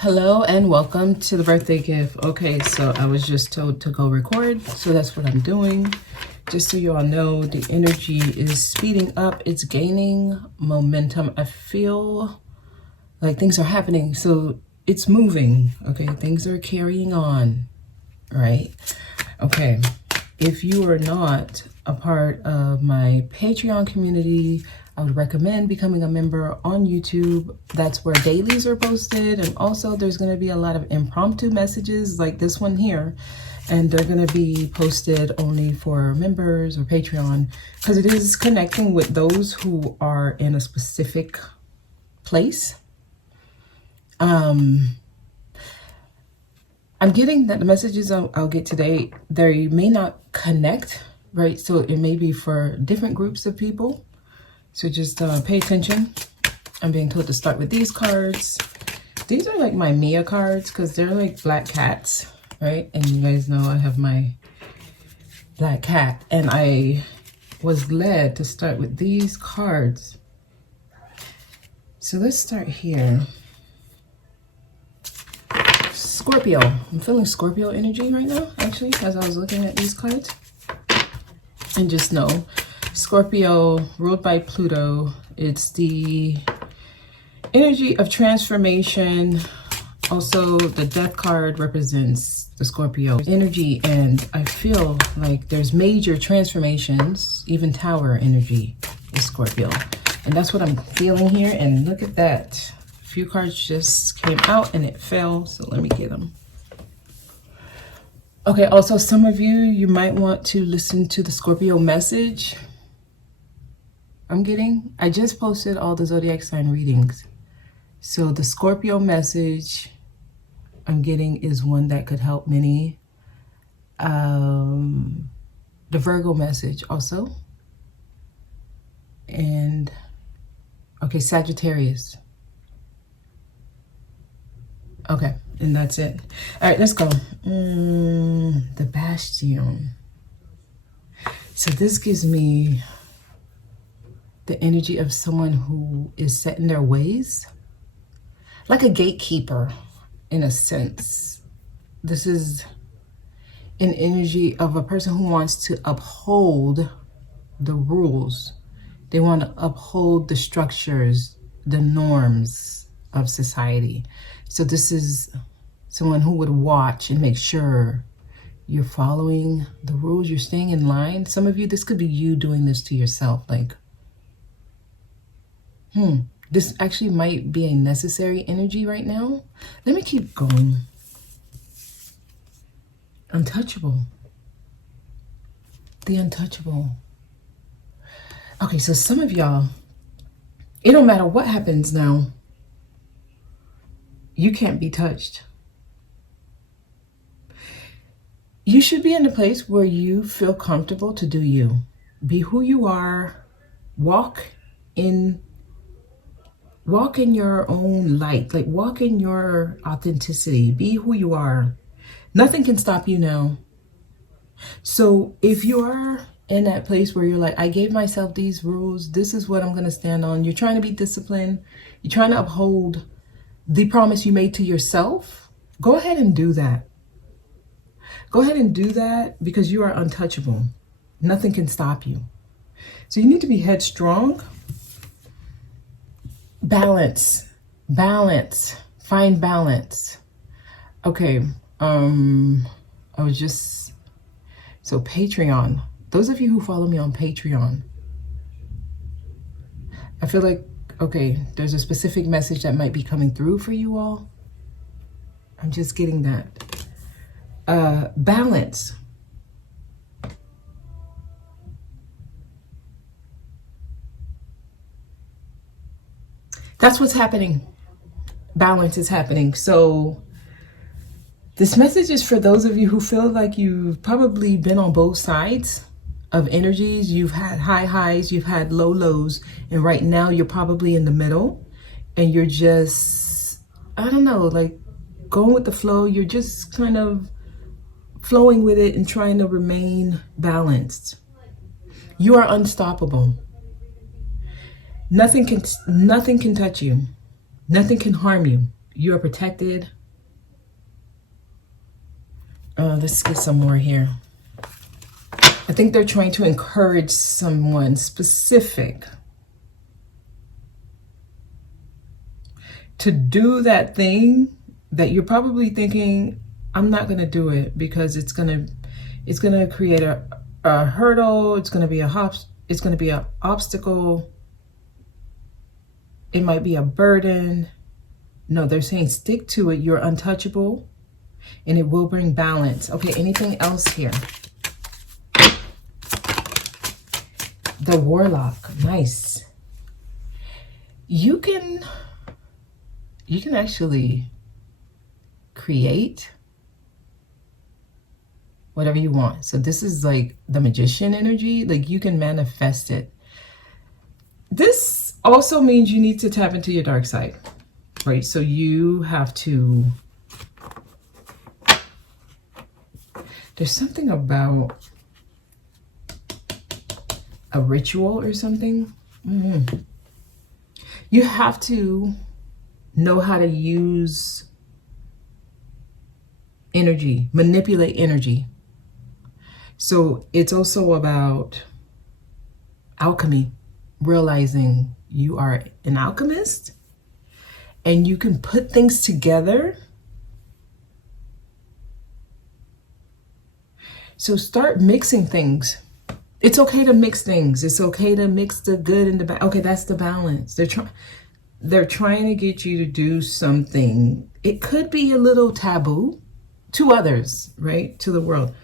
Hello and welcome to the birthday gift. Okay, so I was just told to go record, so that's what I'm doing. Just so you all know, the energy is speeding up. It's gaining momentum. I feel like things are happening, so it's moving. Okay, things are carrying on, right? Okay, if you are not a part of my Patreon community, I would recommend becoming a member on YouTube. That's where dailies are posted. And also there's going to be a lot of impromptu messages like this one here. And they're going to be posted only for members or Patreon because it is connecting with those who are in a specific place. I'm getting that the messages I'll get today, they may not connect, right? So it may be for different groups of people. So just pay attention. I'm being told to start with these cards. These are like my Mia cards because they're like black cats, right? And you guys know I have my black cat. And I was led to start with these cards. So let's start here. Scorpio. I'm feeling Scorpio energy right now, actually, as I was looking at these cards. And just know, Scorpio, ruled by Pluto, it's the energy of transformation. Also, the death card represents the Scorpio energy, and I feel like there's major transformations. Even Tower energy is Scorpio, and that's what I'm feeling here. And look at that. A few cards just came out and it fell, so let me get them. Okay, also some of you might want to listen to the Scorpio message I'm getting. I just posted all the zodiac sign readings. So the Scorpio message I'm getting is one that could help many. The Virgo message also. And okay, Sagittarius. Okay, and that's it. All right, let's go. The Bastion. So this gives me the energy of someone who is set in their ways, like a gatekeeper in a sense. This is an energy of a person who wants to uphold the rules. They want to uphold the structures, the norms of society. So this is someone who would watch and make sure you're following the rules, you're staying in line. Some of you, this could be you doing this to yourself, like, this actually might be a necessary energy right now. Let me keep going. Untouchable. The Untouchable. Okay, so some of y'all, it don't matter what happens now, you can't be touched. You should be in a place where you feel comfortable to do you. Be who you are. Walk in your own light, like walk in your authenticity. Be who you are. Nothing can stop you now. So if you are in that place where you're like, I gave myself these rules, this is what I'm going to stand on. You're trying to be disciplined. You're trying to uphold the promise you made to yourself. Go ahead and do that. Go ahead and do that because you are untouchable. Nothing can stop you. So you need to be headstrong. Balance, find balance. Okay, so Patreon, those of you who follow me on Patreon, I feel like, okay, there's a specific message that might be coming through for you all. I'm just getting that. Balance. That's what's happening. Balance is happening. So this message is for those of you who feel like you've probably been on both sides of energies. You've had high highs, you've had low lows, and right now you're probably in the middle and you're just, I don't know, like going with the flow. You're just kind of flowing with it and trying to remain balanced. You are unstoppable. Nothing can touch you. Nothing can harm you. You are protected. Let's get some more here. I think they're trying to encourage someone specific to do that thing that you're probably thinking, I'm not going to do it because it's going to create a hurdle. It's going to be an obstacle. It might be a burden. No, they're saying stick to it. You're untouchable and it will bring balance. Okay, anything else here? The Warlock, nice. You can actually create whatever you want. So this is like the magician energy, like you can manifest it. This also means you need to tap into your dark side, right? So you have to, there's something about a ritual or something. You have to know how to use energy, manipulate energy. So it's also about alchemy, realizing you are an alchemist and you can put things together. So start mixing things. It's okay to mix things. It's okay to mix the good and the bad. Okay, that's the balance. They're trying to get you to do something. It could be a little taboo to others, right? To the world.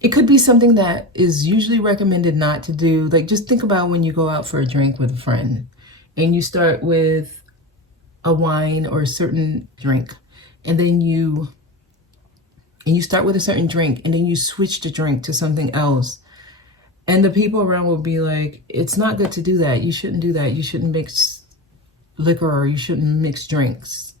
It could be something that is usually recommended not to do. Like just think about when you go out for a drink with a friend and you start with a wine or a certain drink, and then you start with a certain drink and then you switch the drink to something else. And the people around will be like, it's not good to do that. You shouldn't do that. You shouldn't mix liquor or you shouldn't mix drinks.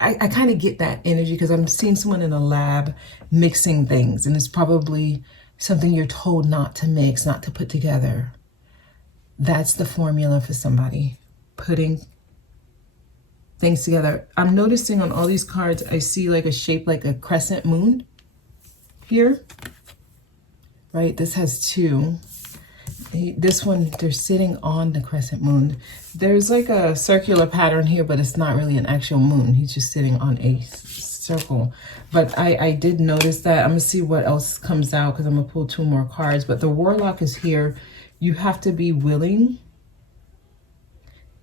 I kind of get that energy because I'm seeing someone in a lab mixing things, and it's probably something you're told not to mix, not to put together. That's the formula for somebody putting things together. I'm noticing on all these cards, I see like a shape like a crescent moon here, right? This has two. This one, they're sitting on the crescent moon. There's like a circular pattern here, but it's not really an actual moon. He's just sitting on a circle. But I did notice that. I'm gonna see what else comes out because I'm gonna pull two more cards. But the Warlock is here. You have to be willing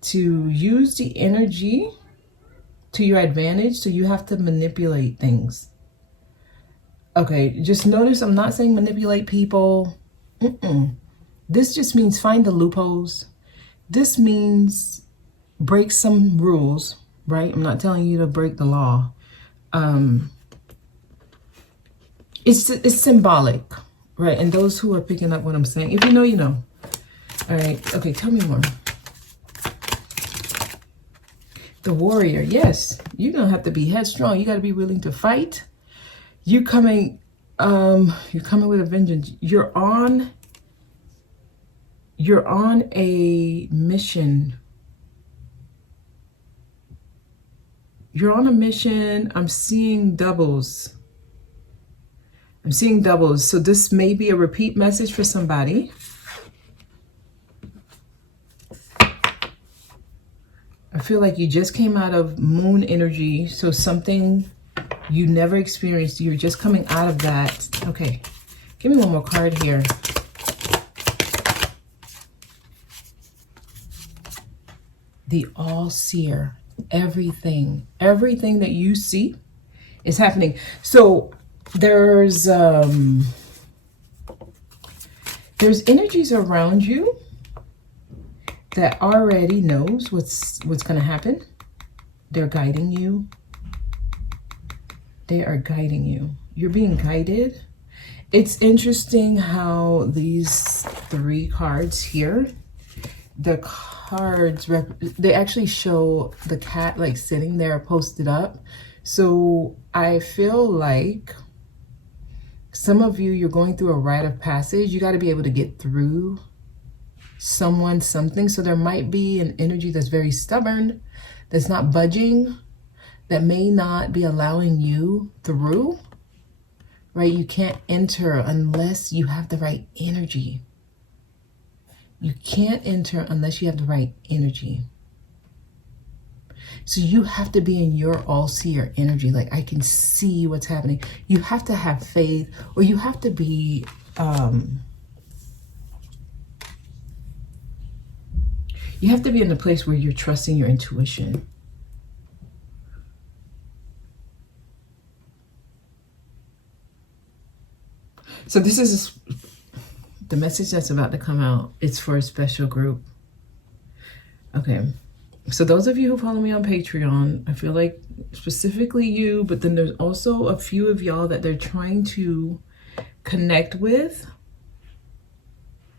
to use the energy to your advantage. So you have to manipulate things. Okay, just notice I'm not saying manipulate people. This just means find the loopholes. This means break some rules, right? I'm not telling you to break the law. It's symbolic, right? And those who are picking up what I'm saying, if you know, you know. All right, okay, tell me more. The warrior, yes, you're gonna have to be headstrong. You gotta be willing to fight. You're coming with a vengeance. You're on a mission. You're on a mission. I'm seeing doubles. So this may be a repeat message for somebody. I feel like you just came out of moon energy. So something you never experienced. You're just coming out of that. Okay, give me one more card here. The Allseer. Everything that you see is happening. So there's energies around you that already knows what's going to happen. They're guiding you. They are guiding you. You're being guided. It's interesting how these three cards here, the cards, they actually show the cat like sitting there posted up. So I feel like some of you, you're going through a rite of passage. You got to be able to get through someone, something. So there might be an energy that's very stubborn, that's not budging, that may not be allowing you through, right? You can't enter unless you have the right energy. You can't enter unless you have the right energy. So you have to be in your all-seer energy. Like, I can see what's happening. You have to have faith, or you have to be, you have to be in a place where you're trusting your intuition. So this is the message that's about to come out. It's for a special group. Okay. So those of you who follow me on Patreon, I feel like specifically you, but then there's also a few of y'all that they're trying to connect with.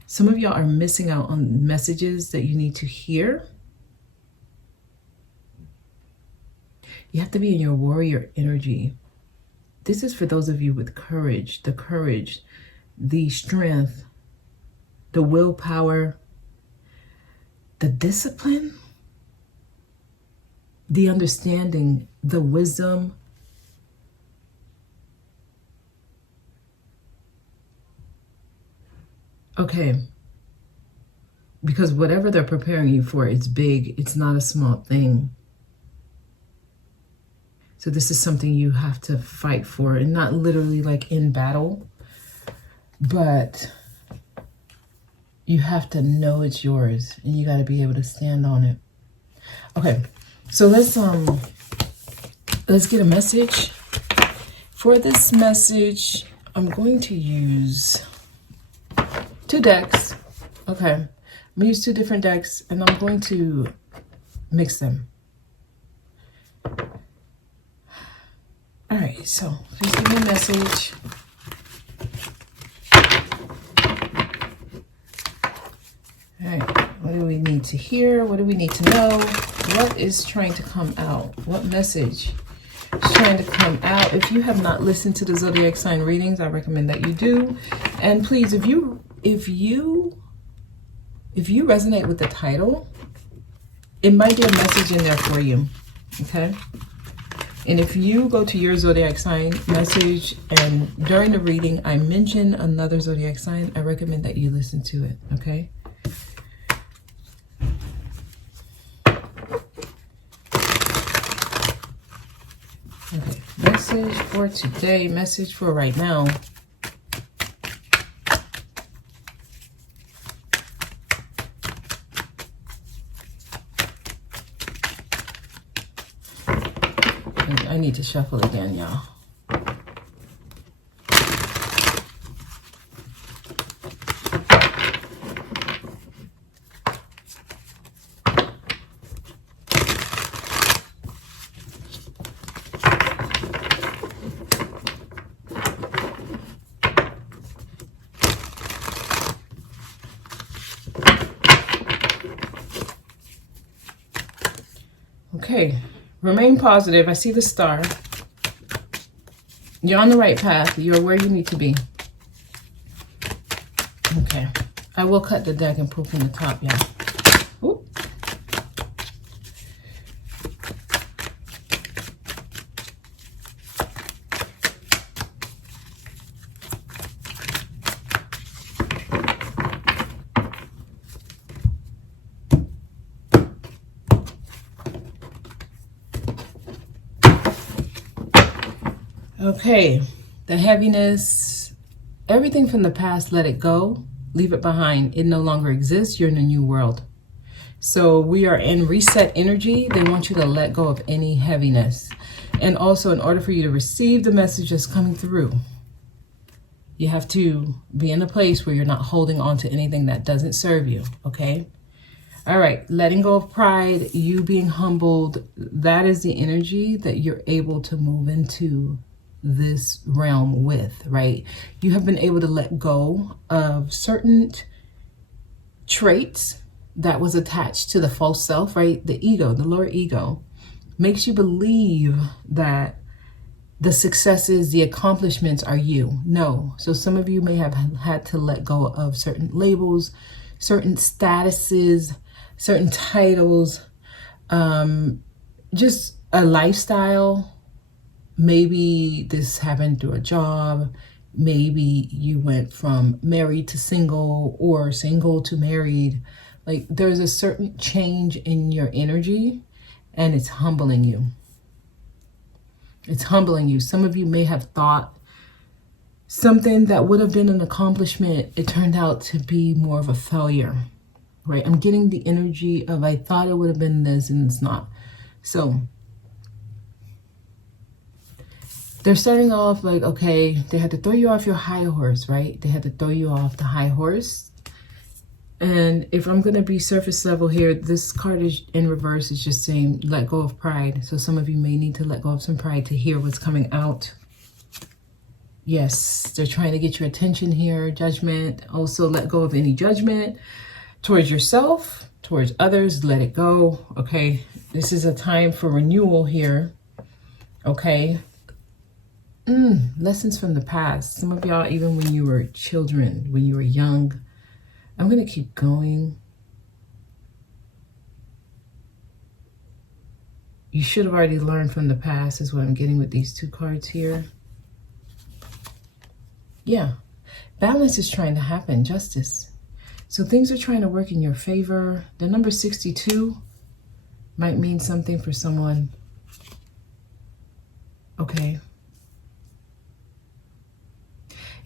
Some of y'all are missing out on messages that you need to hear. You have to be in your warrior energy. This is for those of you with courage, the strength, the willpower, the discipline, the understanding, the wisdom. Okay. Because whatever they're preparing you for, it's big. It's not a small thing. So this is something you have to fight for, and not literally like in battle, but you have to know it's yours, and you got to be able to stand on it. Okay. So let's get a message. For this message, I'm going to use 2 decks. Okay. I'm going to use 2 different decks, and I'm going to mix them. All right, so please give me a message. All right, what do we need to hear? What do we need to know? What is trying to come out? What message is trying to come out? If you have not listened to the zodiac sign readings, I recommend that you do. And please, if you resonate with the title, it might be a message in there for you. Okay? And if you go to your zodiac sign message and during the reading I mention another zodiac sign, I recommend that you listen to it. Okay? Okay, message for today, message for right now. I need to shuffle again, y'all. Okay, remain positive. I see the star. You're on the right path. You're where you need to be. Okay, I will cut the deck and pull from the top, y'all. Oop. Okay, the heaviness, everything from the past, let it go, leave it behind. It no longer exists. You're in a new world. So we are in reset energy. They want you to let go of any heaviness. And also, in order for you to receive the message that's coming through, you have to be in a place where you're not holding on to anything that doesn't serve you, okay? All right, letting go of pride, you being humbled, that is the energy that you're able to move into this realm with, right? You have been able to let go of certain traits that was attached to the false self, right? The ego, the lower ego, makes you believe that the successes, the accomplishments are you. No. So some of you may have had to let go of certain labels, certain statuses, certain titles, just a lifestyle. Maybe this happened through a job. Maybe you went from married to single or single to married. Like there's a certain change in your energy and it's humbling you. It's humbling you. Some of you may have thought something that would have been an accomplishment, it turned out to be more of a failure, right? I'm getting the energy of I thought it would have been this and it's not. So they're starting off like, okay, they had to throw you off your high horse, right? They had to throw you off the high horse. And if I'm going to be surface level here, this card is in reverse. It's just saying let go of pride. So some of you may need to let go of some pride to hear what's coming out. Yes, they're trying to get your attention here. Judgment. Also let go of any judgment towards yourself, towards others. Let it go. Okay. This is a time for renewal here. Okay. Lessons from the past. Some of y'all, even when you were children, when you were young. I'm going to keep going. You should have already learned from the past is what I'm getting with these two cards here. Yeah. Balance is trying to happen. Justice. So things are trying to work in your favor. The number 62 might mean something for someone. Okay.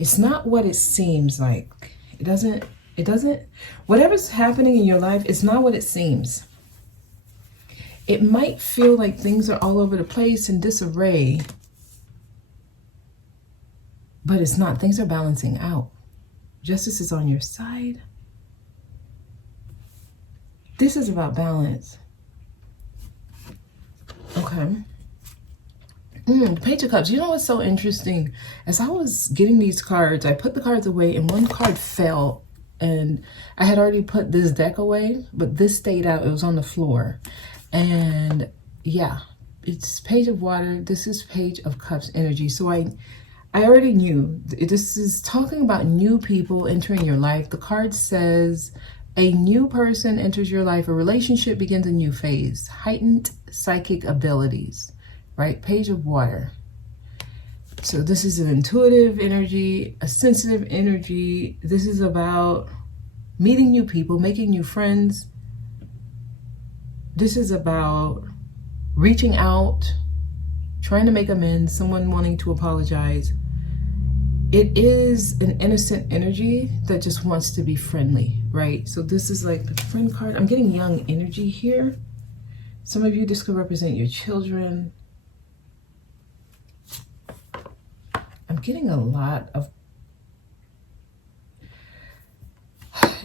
It's not what it seems like. It doesn't, whatever's happening in your life, it's not what it seems. It might feel like things are all over the place in disarray, but it's not. Things are balancing out. Justice is on your side. This is about balance. Okay. Page of Cups. You know what's so interesting? As I was getting these cards, I put the cards away and one card fell. And I had already put this deck away, but this stayed out. It was on the floor. And yeah, it's Page of Water. This is Page of Cups energy. So I already knew. This is talking about new people entering your life. The card says a new person enters your life. A relationship begins a new phase. Heightened psychic abilities, right? Page of Water. So this is an intuitive energy, a sensitive energy. This is about meeting new people, making new friends. This is about reaching out, trying to make amends, someone wanting to apologize. It is an innocent energy that just wants to be friendly, right? So this is like the friend card. I'm getting young energy here. Some of you, this could represent your children. I'm getting a lot of,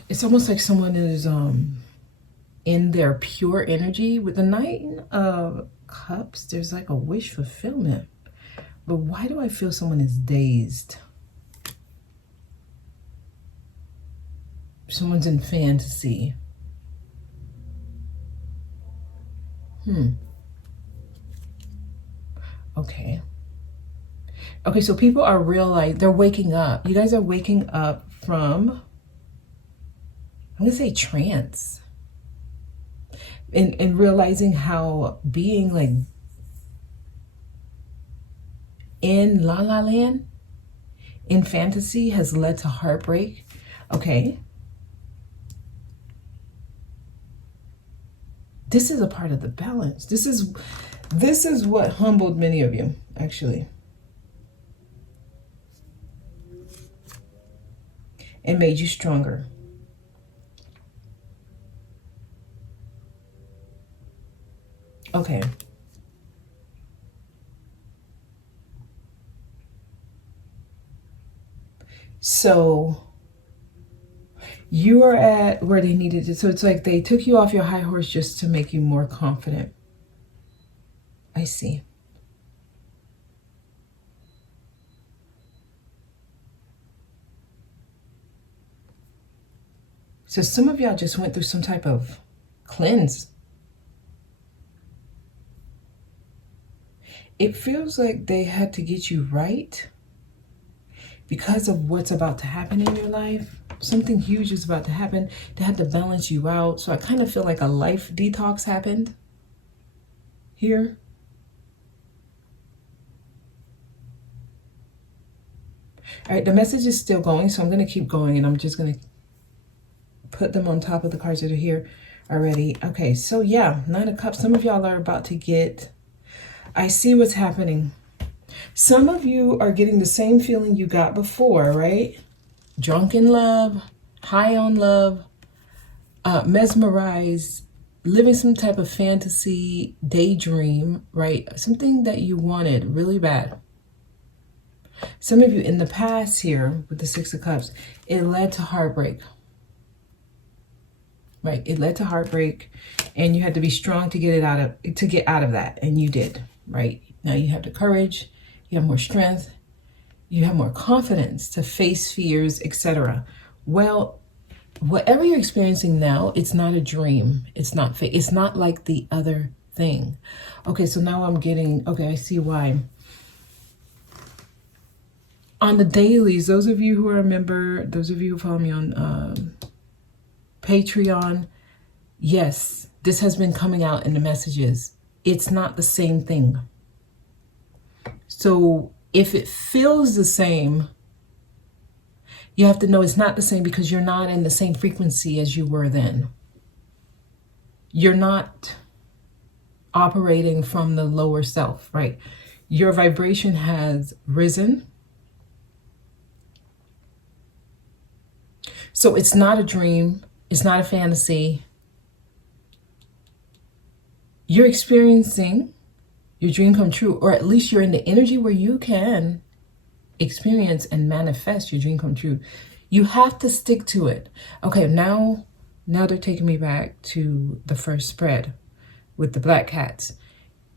it's almost like someone is in their pure energy. With the Knight of Cups, there's like a wish fulfillment. But why do I feel someone is dazed? Someone's in fantasy. Okay. Okay, so people are realizing, they're waking up. You guys are waking up from, I'm going to say trance. And realizing how being like in La La Land, in fantasy, has led to heartbreak. Okay. This is a part of the balance. This is what humbled many of you, actually. And made you stronger. Okay. So you are at where they needed to. So it's like they took you off your high horse just to make you more confident. I see. So some of y'all just went through some type of cleanse. It feels like they had to get you right because of what's about to happen in your life. Something huge is about to happen. They had to balance you out. So I kind of feel like a life detox happened here. All right, the message is still going, so I'm going to keep going, and I'm just going to put them on top of the cards that are here already. Okay, so yeah, Nine of Cups. Some of y'all are about to get, I see what's happening. Some of you are getting the same feeling you got before, right? Drunk in love, high on love, mesmerized, living some type of fantasy, daydream, right? Something that you wanted really bad. Some of you in the past here with the Six of Cups, it led to heartbreak. Right? It led to heartbreak, and you had to be strong to get out of that, and you did, right? Now you have the courage, you have more strength, you have more confidence to face fears, etc. Well, whatever you're experiencing now, it's not a dream. It's not fake. It's not like the other thing. Okay, so now I'm getting, okay, I see why. On the dailies, those of you who are a member, those of you who follow me on Patreon, yes, this has been coming out in the messages. It's not the same thing. So if it feels the same, you have to know it's not the same because you're not in the same frequency as you were then. You're not operating from the lower self, right? Your vibration has risen. So it's not a dream. It's not a fantasy. You're experiencing your dream come true, or at least you're in the energy where you can experience and manifest your dream come true. You have to stick to it. Okay, now they're taking me back to the first spread with the black cats.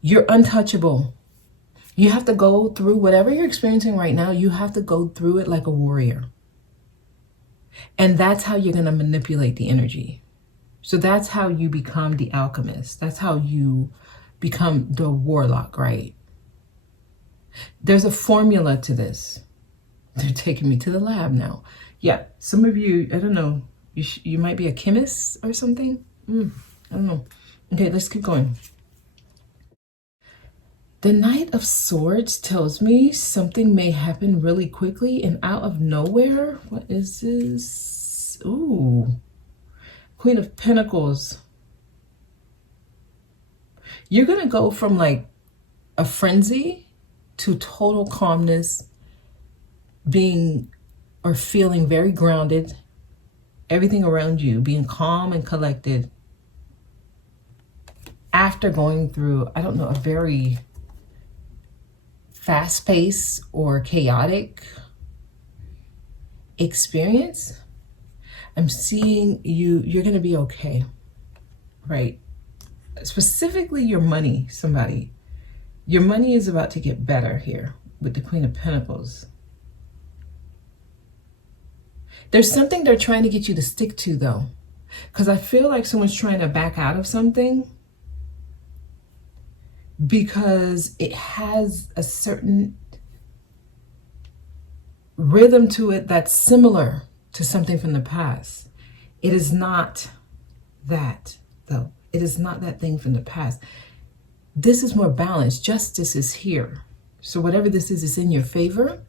You're untouchable. You have to go through whatever you're experiencing right now. You have to go through it like a warrior. And that's how you're going to manipulate the energy. So that's how you become the alchemist. That's how you become the warlock, right? There's a formula to this. They're taking me to the lab now. Yeah, some of you, I don't know, you might be a chemist or something. I don't know. Okay, let's keep going. The Knight of Swords tells me something may happen really quickly and out of nowhere. What is this? Ooh, Queen of Pentacles. You're going to go from like a frenzy to total calmness, being or feeling very grounded, everything around you being calm and collected after going through, I don't know, a very fast-paced or chaotic experience. I'm seeing you're going to be okay, right? Specifically your money, somebody. Your money is about to get better here with the Queen of Pentacles. There's something they're trying to get you to stick to, though, because I feel like someone's trying to back out of something because it has a certain rhythm to it that's similar to something from the past. It is not that, though. It is not that thing from the past. This is more balanced. Justice is here. So whatever this is in your favor.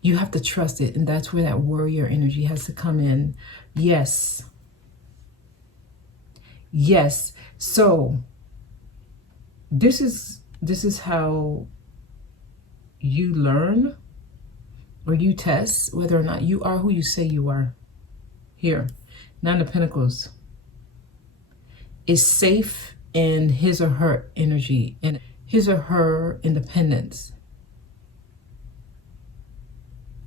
You have to trust it. And that's where that warrior energy has to come in. Yes. Yes. So this is how you learn or you test whether or not you are who you say you are. Here, Nine of Pentacles is safe in his or her energy and his or her independence.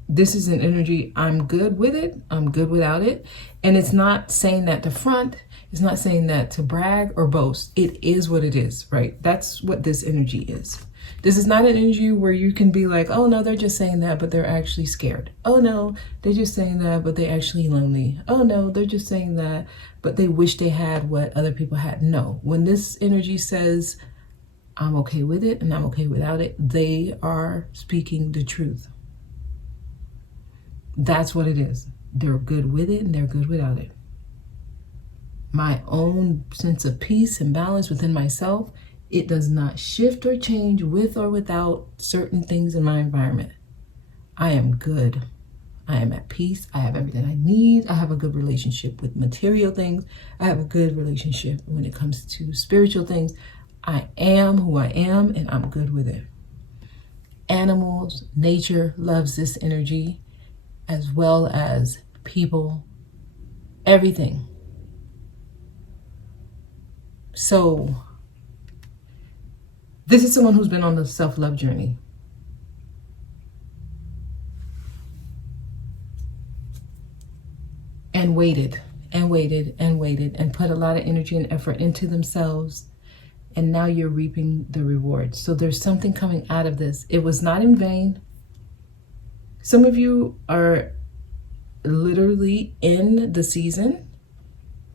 This is an energy, I'm good with it, I'm good without it. And it's not saying that to front, it's not saying that to brag or boast. It is what it is, right? That's what this energy is. This is not an energy where you can be like, oh no, they're just saying that, but they're actually scared. Oh no, they're just saying that, but they're actually lonely. Oh no, they're just saying that, but they wish they had what other people had. No, when this energy says, I'm okay with it and I'm okay without it, they are speaking the truth. That's what it is. They're good with it and they're good without it. My own sense of peace and balance within myself, it does not shift or change with or without certain things in my environment. I am good. I am at peace. I have everything I need. I have a good relationship with material things. I have a good relationship when it comes to spiritual things. I am who I am and I'm good with it. Animals, nature loves this energy, as well as people, everything. So this is someone who's been on the self-love journey. And waited and waited and waited and put a lot of energy and effort into themselves. And now you're reaping the rewards. So there's something coming out of this. It was not in vain. Some of you are literally in the season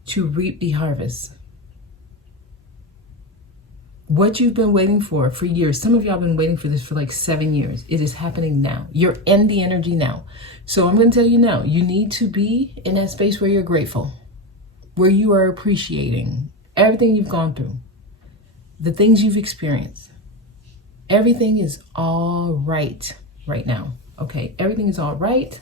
to reap the harvest. What you've been waiting for years. Some of y'all have been waiting for this for like 7 years. It is happening now. You're in the energy now. So I'm going to tell you now, you need to be in that space where you're grateful, where you are appreciating everything you've gone through, the things you've experienced. Everything is all right now. Okay, everything is all right.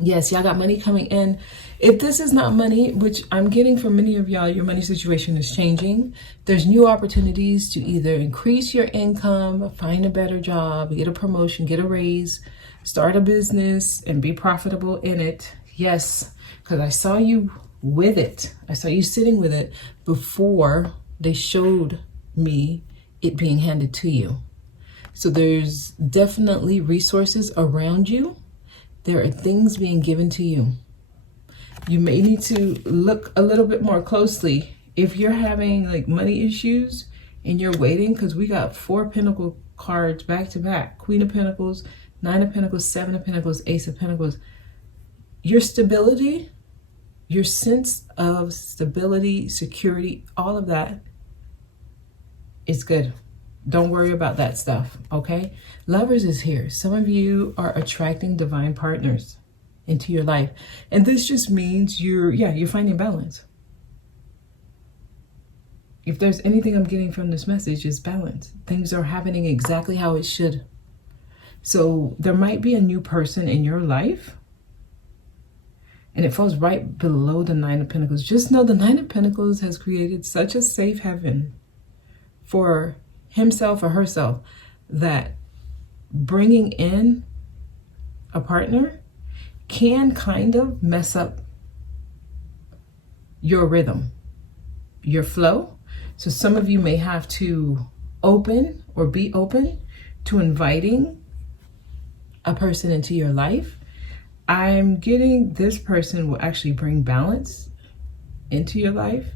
Yes, y'all got money coming in. If this is not money, which I'm getting from many of y'all, your money situation is changing. There's new opportunities to either increase your income, find a better job, get a promotion, get a raise, start a business, and be profitable in it. Yes, because I saw you with it. I saw you sitting with it before they showed me it being handed to you. So there's definitely resources around you. There are things being given to you. You may need to look a little bit more closely if you're having like money issues and you're waiting, because we got 4 Pentacle cards back to back. Queen of Pentacles, 9 of Pentacles, 7 of Pentacles, Ace of Pentacles. Your stability, your sense of stability, security, all of that is good. Don't worry about that stuff, okay? Lovers is here. Some of you are attracting divine partners into your life. And this just means you're finding balance. If there's anything I'm getting from this message, is balance. Things are happening exactly how it should. So there might be a new person in your life, and it falls right below the 9 of Pentacles. Just know the 9 of Pentacles has created such a safe haven for himself or herself that bringing in a partner can kind of mess up your rhythm, your flow. So some of you may have to open or be open to inviting a person into your life. I'm getting this person will actually bring balance into your life.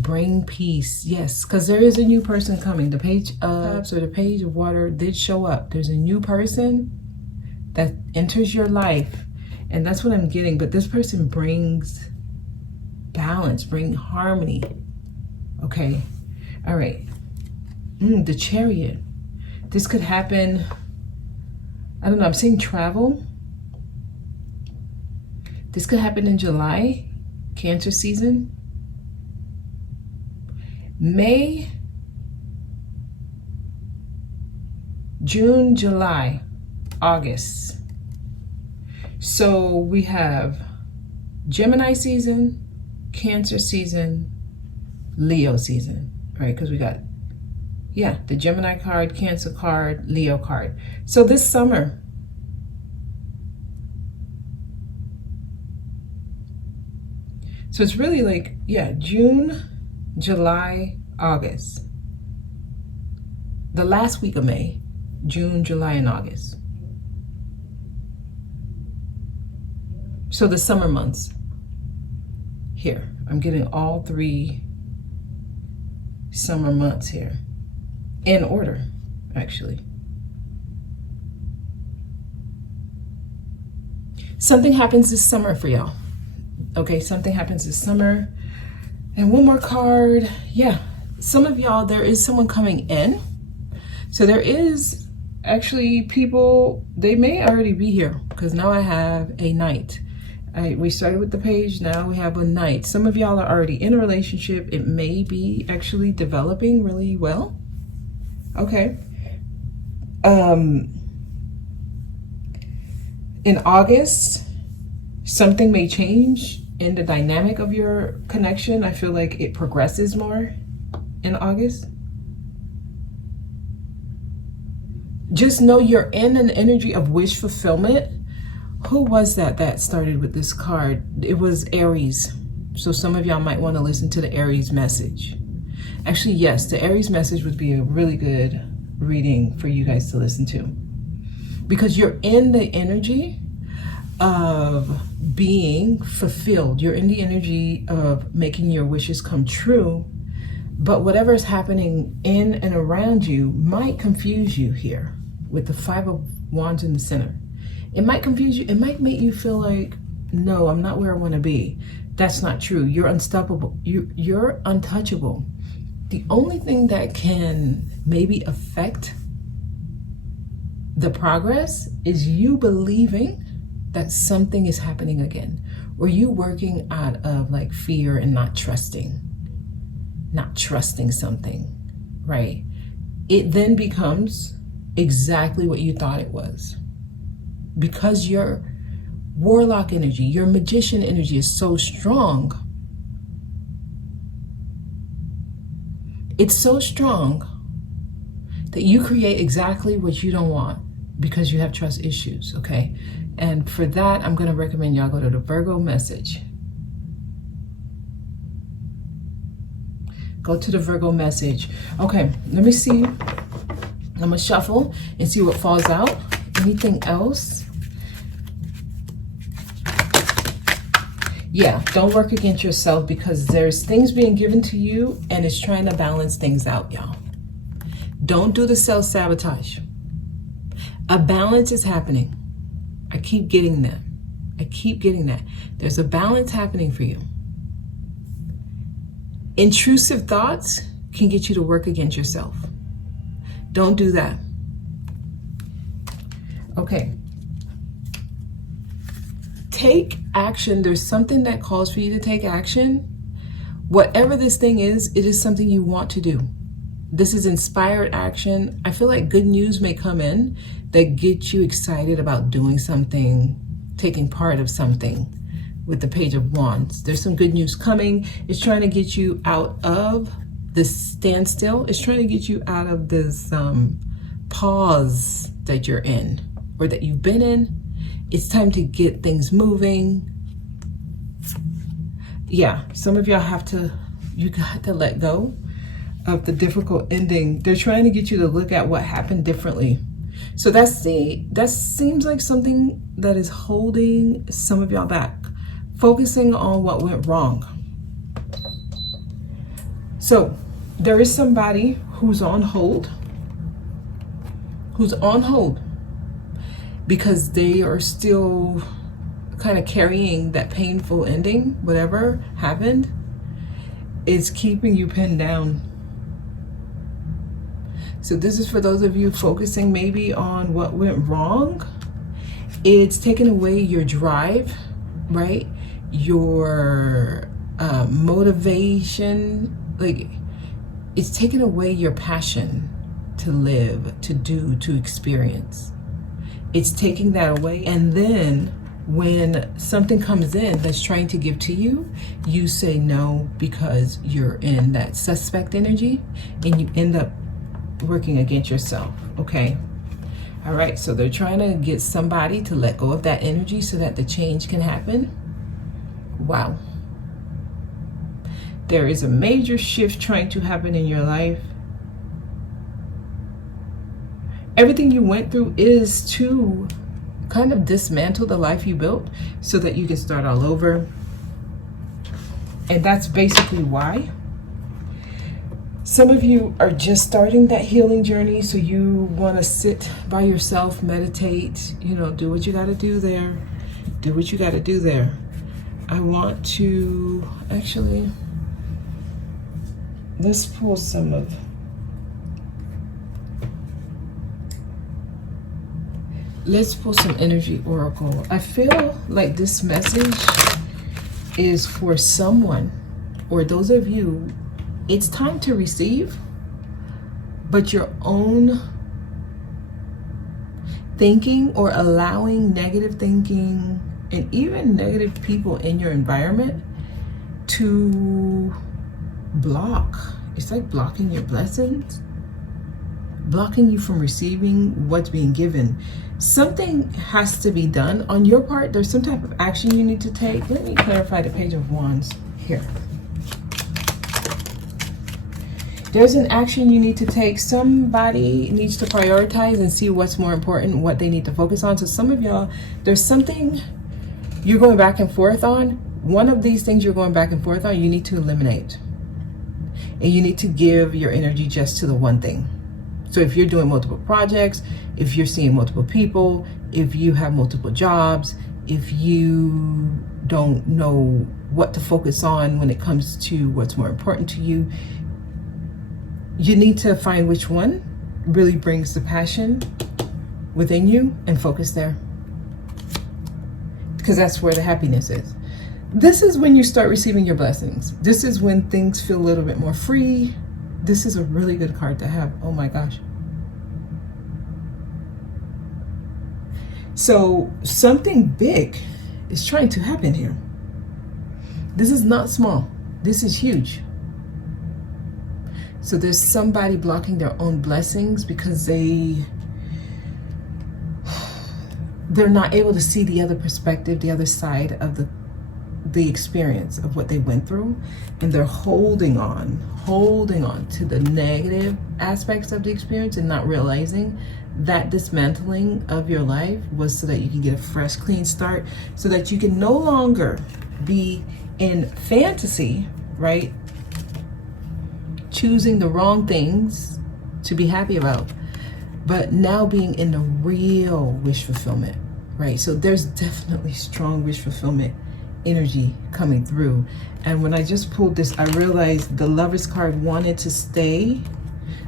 Bring peace, yes, because there is a new person coming. The Page of Cups or the Page of Water did show up. There's a new person that enters your life, and that's what I'm getting. But this person brings balance, bring harmony. Okay, all right. The Chariot. This could happen. I don't know. I'm seeing travel. This could happen in July, Cancer season. May, June, July, August. So we have Gemini season, Cancer season, Leo season, right? Because we got, the Gemini card, Cancer card, Leo card. So this summer, so it's really like, June, July, August. The last week of May, June, July, and August. So the summer months here. I'm getting all 3 summer months here in order, actually. Something happens this summer for y'all. Okay, something happens this summer. And one more card. Some of y'all, there is someone coming in. So there is Actually, people, they may already be here because now I have a knight. We started with the page, now we have a knight. Some of y'all are already in a relationship. It may be actually developing really well. Okay. In August, something may change in the dynamic of your connection. I feel like it progresses more in August. Just know you're in an energy of wish fulfillment. Who was that started with this card? It was Aries. So some of y'all might want to listen to the Aries message. Actually, yes, the Aries message would be a really good reading for you guys to listen to. Because you're in the energy of being fulfilled. You're in the energy of making your wishes come true. But whatever is happening in and around you might confuse you here with the Five of Wands in the center. It might confuse you. It might make you feel like, no, I'm not where I want to be. That's not true. You're unstoppable. You're untouchable. The only thing that can maybe affect the progress is you believing that something is happening again, or you working out of like fear and not trusting something, right? It then becomes exactly what you thought it was. Because your warlock energy, your magician energy is so strong. It's so strong that you create exactly what you don't want because you have trust issues, okay? And for that, I'm going to recommend y'all go to the Virgo message. Go to the Virgo message. Okay, let me see. I'm going to shuffle and see what falls out. Anything else? Yeah, don't work against yourself because there's things being given to you and it's trying to balance things out, y'all. Don't do the self-sabotage. A balance is happening. I keep getting that. There's a balance happening for you. Intrusive thoughts can get you to work against yourself. Don't do that. Okay. Take action. There's something that calls for you to take action. Whatever this thing is, it is something you want to do. This is inspired action. I feel like good news may come in that get you excited about doing something, taking part of something with the Page of Wands. There's some good news coming. It's trying to get you out of this standstill. It's trying to get you out of this pause that you're in or that you've been in. It's time to get things moving. Yeah, some of y'all you got to let go of the difficult ending. They're trying to get you to look at what happened differently. So that seems like something that is holding some of y'all back, focusing on what went wrong. So there is somebody who's on hold, because they are still kind of carrying that painful ending. Whatever happened is keeping you pinned down. So this is for those of you focusing maybe on what went wrong. It's taken away your drive, right? Your motivation, like it's taken away your passion to live, to do, to experience. It's taking that away. And then when something comes in that's trying to give to you, you say no because you're in that suspect energy and you end up working against yourself, okay? All right, so they're trying to get somebody to let go of that energy so that the change can happen. Wow. There is a major shift trying to happen in your life. Everything you went through is to kind of dismantle the life you built so that you can start all over. And that's basically why. Some of you are just starting that healing journey, so you want to sit by yourself, meditate, do what you got to do there. Do what you got to do there. I want to actually, let's pull some of Let's pull some energy oracle. I feel like this message is for someone, or those of you, it's time to receive, but your own thinking or allowing negative thinking and even negative people in your environment to block. It's like blocking your blessings, blocking you from receiving what's being given. Something has to be done on your part. There's some type of action you need to take. Let me clarify the Page of Wands here. There's an action you need to take. Somebody needs to prioritize and see what's more important, what they need to focus on. So some of y'all, there's something you're going back and forth on. One of these things you're going back and forth on, you need to eliminate. And you need to give your energy just to the one thing. So if you're doing multiple projects, if you're seeing multiple people, if you have multiple jobs, if you don't know what to focus on when it comes to what's more important to you, you need to find which one really brings the passion within you and focus there. Because that's where the happiness is. This is when you start receiving your blessings. This is when things feel a little bit more free. This is a really good card to have. Oh my gosh. So something big is trying to happen here. This is not small. This is huge. So there's somebody blocking their own blessings because they're not able to see the other perspective, the other side of the experience of what they went through, and they're holding on to the negative aspects of the experience and not realizing that dismantling of your life was so that you can get a fresh, clean start, so that you can no longer be in fantasy, right? Choosing the wrong things to be happy about, but now being in the real wish fulfillment, right? So there's definitely strong wish fulfillment energy coming through. And when I just pulled this, I realized the Lover's card wanted to stay.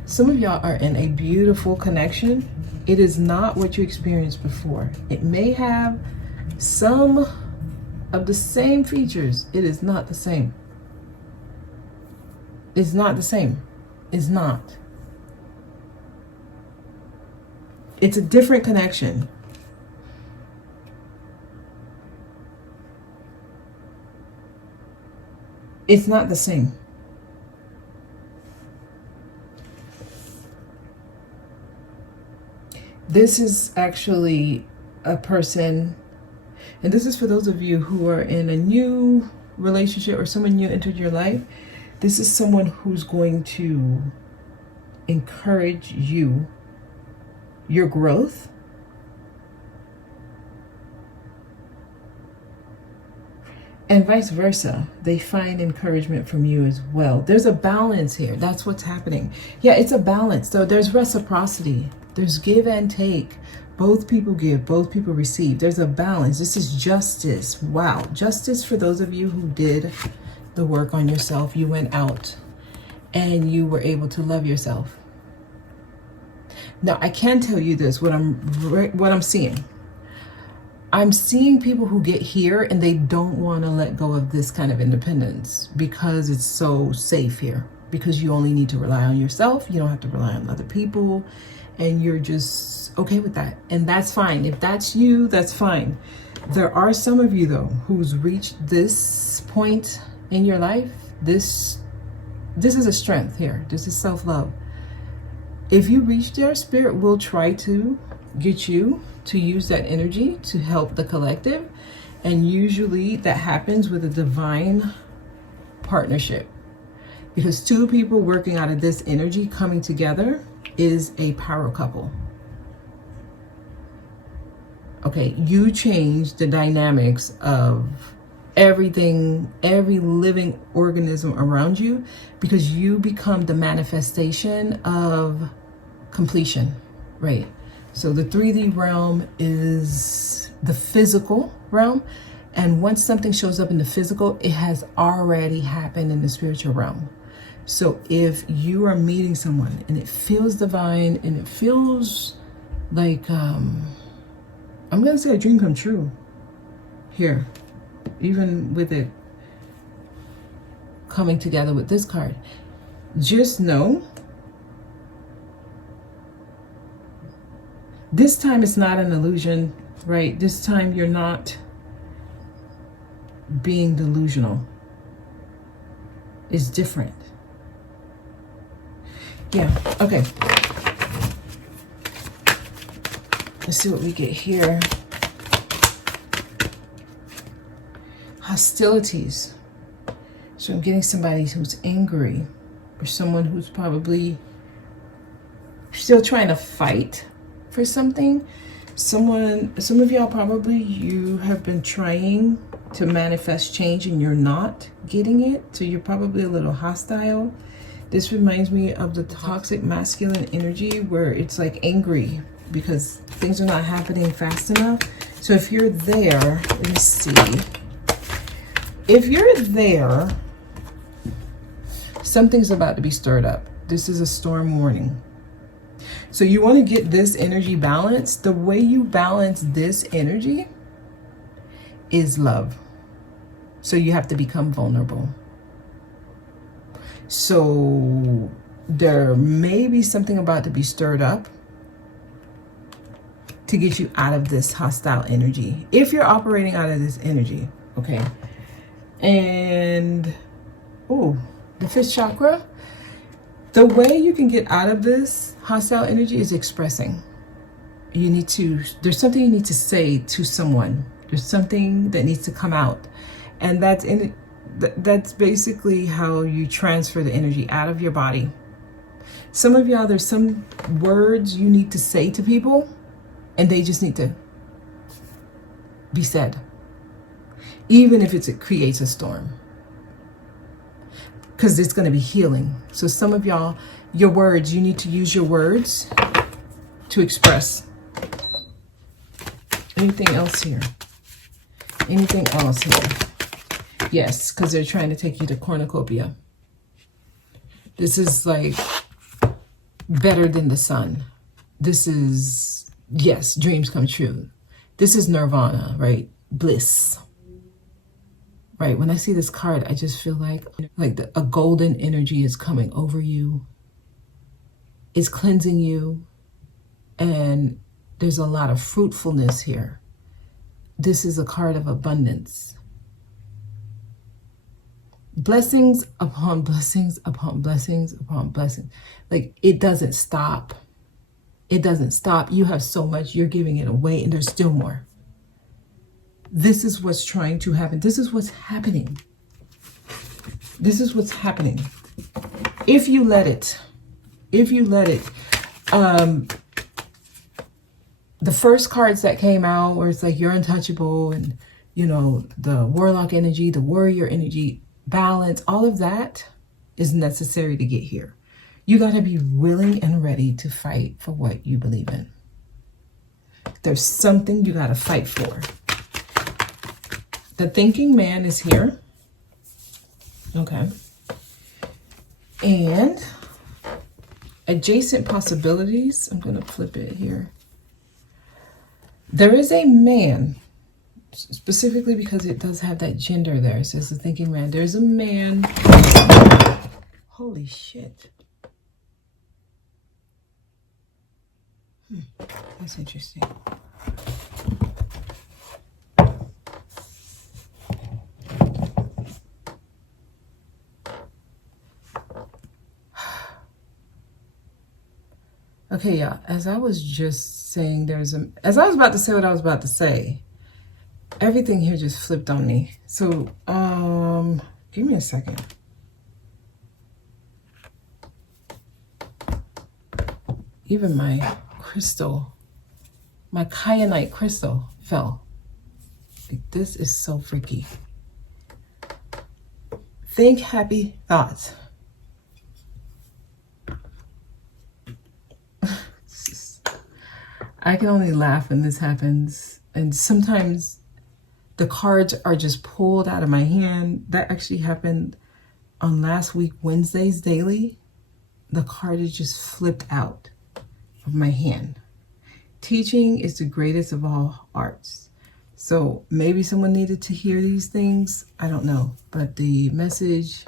Some of y'all are in a beautiful connection. It is not what you experienced before. It may have some of the same features. It is not the same. It's not the same. It's not. It's a different connection. It's not the same. This is actually a person, and this is for those of you who are in a new relationship or someone new entered your life. This is someone who's going to encourage you, your growth, and vice versa. They find encouragement from you as well. There's a balance here. That's what's happening. Yeah, it's a balance. So there's reciprocity. There's give and take. Both people give, both people receive. There's a balance. This is justice. Wow. Justice for those of you who did the work on yourself. You went out and you were able to love yourself. Now, I can tell you this, what I'm seeing. I'm seeing people who get here and they don't want to let go of this kind of independence because it's so safe here. Because you only need to rely on yourself. You don't have to rely on other people. And you're just okay with that. And that's fine. If that's you, that's fine. There are some of you, though, who's reached this point in your life. This is a strength here. This is self-love. If you reach there, Spirit will try to get you to use that energy to help the collective. And usually that happens with a divine partnership. Because two people working out of this energy coming together is a power couple. Okay, you change the dynamics of everything, every living organism around you, because you become the manifestation of completion, right? So the 3D realm is the physical realm. And once something shows up in the physical, it has already happened in the spiritual realm. So if you are meeting someone and it feels divine and it feels like I'm going to say a dream come true here, even with it coming together with this card. Just know this time it's not an illusion, right? This time you're not being delusional. It's different. Yeah, okay. Let's see what we get here. Hostilities. So I'm getting somebody who's angry, or someone who's probably still trying to fight for something. Some of y'all probably, you have been trying to manifest change and you're not getting it. So you're probably a little hostile. This reminds me of the toxic masculine energy where it's like angry because things are not happening fast enough. So if you're there, let me see. If you're there, something's about to be stirred up. This is a storm warning. So you want to get this energy balanced. The way you balance this energy is love. So you have to become vulnerable. So there may be something about to be stirred up to get you out of this hostile energy. If you're operating out of this energy, okay? And, oh, the fifth chakra. The way you can get out of this hostile energy is expressing. There's something you need to say to someone. There's something that needs to come out. And that's basically how you transfer the energy out of your body. Some of y'all, there's some words you need to say to people and they just need to be said. Even if it creates a storm. Because it's going to be healing. So some of y'all, your words, you need to use your words to express. Anything else here? Anything else here? Yes, because they're trying to take you to cornucopia. This is like better than the sun. This is, yes, dreams come true. This is nirvana, right? Bliss. Right, when I see this card, I just feel like a golden energy is coming over you. It's cleansing you. And there's a lot of fruitfulness here. This is a card of abundance. Blessings upon blessings upon blessings upon blessings. Like, it doesn't stop. It doesn't stop. You have so much, you're giving it away, and there's still more. This is what's trying to happen. This is what's happening. This is what's happening. If you let it. If you let it. The first cards that came out where it's like you're untouchable and, you know, the warlock energy, the warrior energy, balance, all of that is necessary to get here. You got to be willing and ready to fight for what you believe in. There's something you got to fight for. The thinking man is here. Okay. And adjacent possibilities. I'm going to flip it here. There is a man, specifically because it does have that gender there. It says the thinking man. There's a man. Holy shit. That's interesting. Okay, yeah, as I was just saying, as I was about to say what I was about to say, everything here just flipped on me. So, give me a second. Even my crystal, my kyanite crystal fell. Like, this is so freaky. Think happy thoughts. I can only laugh when this happens. And sometimes the cards are just pulled out of my hand. That actually happened on last week, Wednesday's daily. The card is just flipped out of my hand. Teaching is the greatest of all arts. So maybe someone needed to hear these things. I don't know. But the message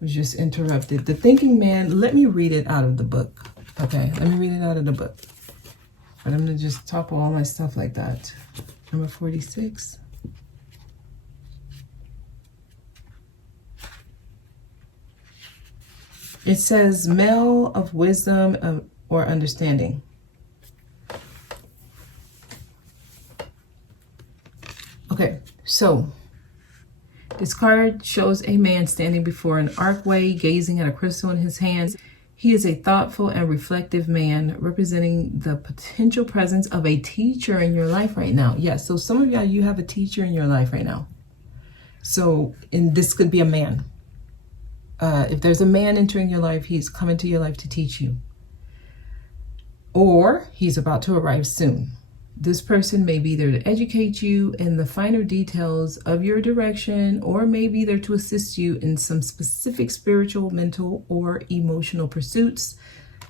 was just interrupted. The thinking man, let me read it out of the book. Okay, let me read it out of the book. But I'm going to just topple all my stuff like that. Number 46. It says, male of wisdom or understanding. Okay, so this card shows a man standing before an archway, gazing at a crystal in his hands. He is a thoughtful and reflective man, representing the potential presence of a teacher in your life right now. Yes, so some of y'all, you have a teacher in your life right now. So, and this could be a man. If there's a man entering your life, he's coming to your life to teach you. Or he's about to arrive soon. This person may be there to educate you in the finer details of your direction, or may be there to assist you in some specific spiritual, mental, or emotional pursuits.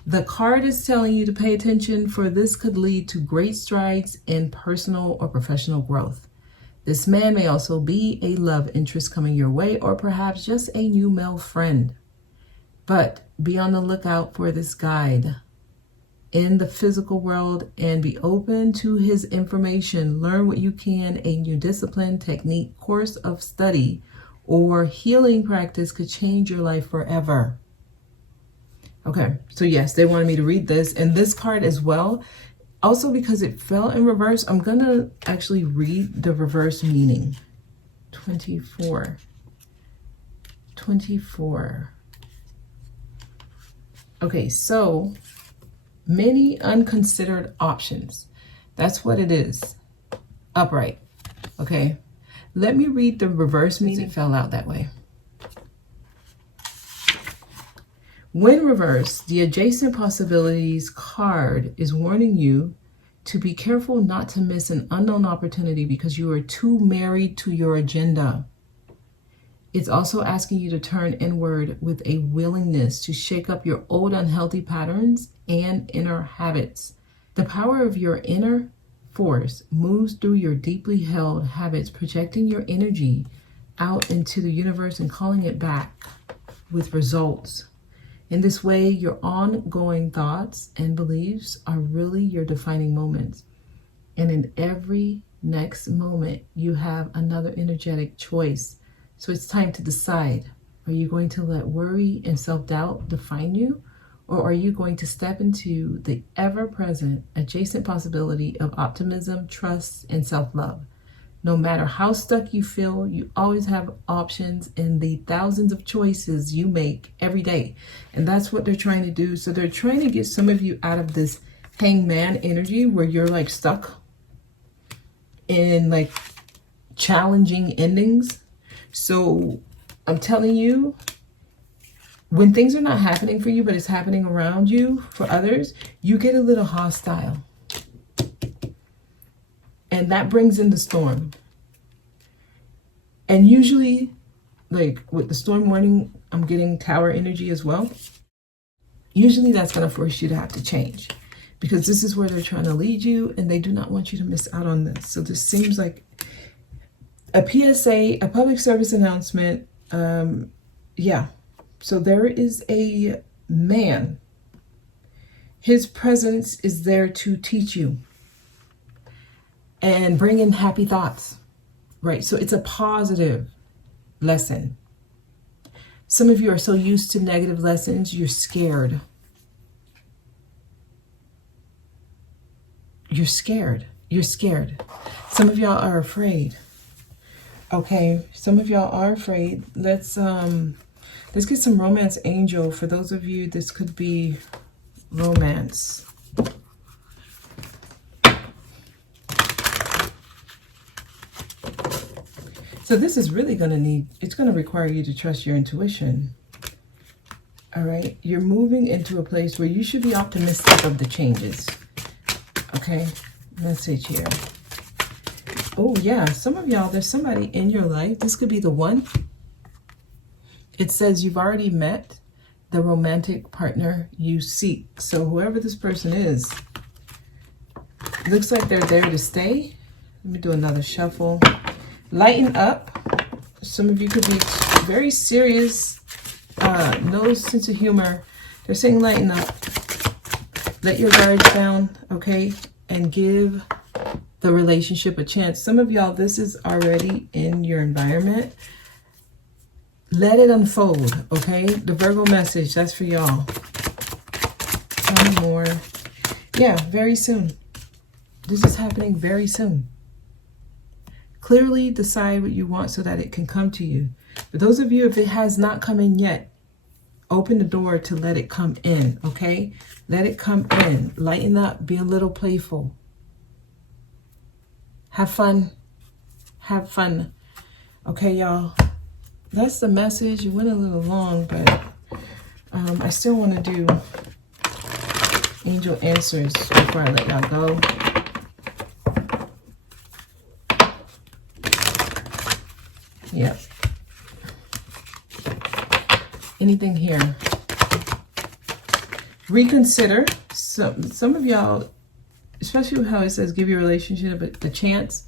The card is telling you to pay attention, for this could lead to great strides in personal or professional growth. This man may also be a love interest coming your way, or perhaps just a new male friend. But be on the lookout for this guide in the physical world and be open to his information. Learn what you can. A new discipline, technique, course of study, or healing practice could change your life forever. Okay, so yes, they wanted me to read this and this card as well. Also, because it fell in reverse, I'm going to actually read the reverse meaning. 24. 24. Okay, so many unconsidered options. That's what it is. Upright. Okay. Let me read the reverse meaning. It fell out that way. When reversed, the adjacent possibilities card is warning you to be careful not to miss an unknown opportunity because you are too married to your agenda. It's also asking you to turn inward with a willingness to shake up your old unhealthy patterns and inner habits. The power of your inner force moves through your deeply held habits, projecting your energy out into the universe and calling it back with results. In this way, your ongoing thoughts and beliefs are really your defining moments. And in every next moment, you have another energetic choice. So it's time to decide. Are you going to let worry and self-doubt define you? Or are you going to step into the ever-present adjacent possibility of optimism, trust, and self-love? No matter how stuck you feel, you always have options in the thousands of choices you make every day. And that's what they're trying to do. So they're trying to get some of you out of this hangman energy where you're like stuck in like challenging endings. So I'm telling you, when things are not happening for you, but it's happening around you for others, you get a little hostile. And that brings in the storm. And usually, like with the storm warning, I'm getting tower energy as well. Usually that's going to force you to have to change. Because this is where they're trying to lead you, and they do not want you to miss out on this. So this seems like a PSA, a public service announcement. Yeah. So there is a man. His presence is there to teach you and bring in happy thoughts, right? So it's a positive lesson. Some of you are so used to negative lessons, you're scared. You're scared. You're scared. Some of y'all are afraid. Okay, some of y'all are afraid. Let's get some romance angel. For those of you, this could be romance. So this is really it's going to require you to trust your intuition. All right. You're moving into a place where you should be optimistic of the changes. Okay. Message here. Oh, yeah. Some of y'all, there's somebody in your life. This could be the one. It says you've already met the romantic partner you seek. So whoever this person is, Looks like they're there to stay. Let me do another shuffle. Lighten up. Some of you could be very serious. No sense of humor. They're saying lighten up. Let your guards down, okay? And give the relationship a chance. Some of y'all, this is already in your environment. Let it unfold, okay? The Virgo message, that's for y'all. Tell me more. Yeah, very soon. This is happening very soon. Clearly decide what you want so that it can come to you. For those of you, if it has not come in yet, open the door to let it come in, okay? Let it come in. Lighten up. Be a little playful. Have fun. Have fun. Okay, y'all. That's the message. It went a little long, but I still want to do angel answers before I let y'all go. Yep. Anything here? Reconsider. Some of y'all, especially how it says give your relationship a chance,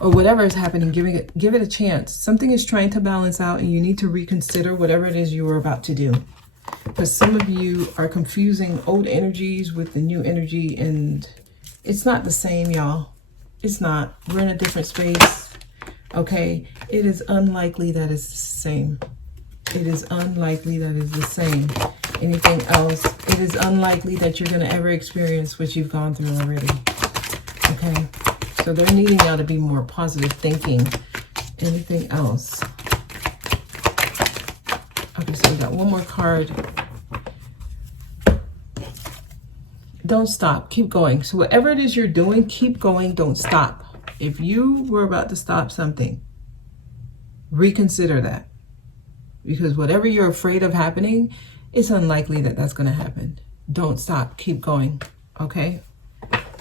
or whatever is happening, give it a chance. Something is trying to balance out and you need to reconsider whatever it is you were about to do. Because some of you are confusing old energies with the new energy, and it's not the same, y'all. It's not. We're in a different space. Okay? It is unlikely that it's the same. It is unlikely that it's the same. Anything else, it is unlikely that you're going to ever experience what you've gone through already. Okay? So they're needing y'all to be more positive thinking. Anything else? Okay, so we got one more card. Don't stop. Keep going. So whatever it is you're doing, keep going. Don't stop. If you were about to stop something, reconsider that. Because whatever you're afraid of happening, it's unlikely that that's going to happen. Don't stop. Keep going. Okay?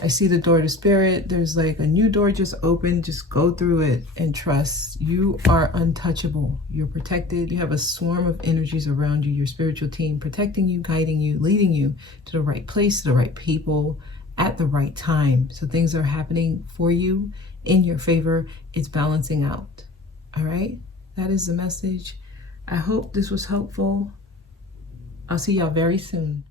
I see the door to spirit. There's like a new door just opened. Just go through it and trust. You are untouchable. You're protected. You have a swarm of energies around you, your spiritual team, protecting you, guiding you, leading you to the right place, to the right people, at the right time. So things are happening for you in your favor. It's balancing out. All right? That is the message. I hope this was helpful. I'll see y'all very soon.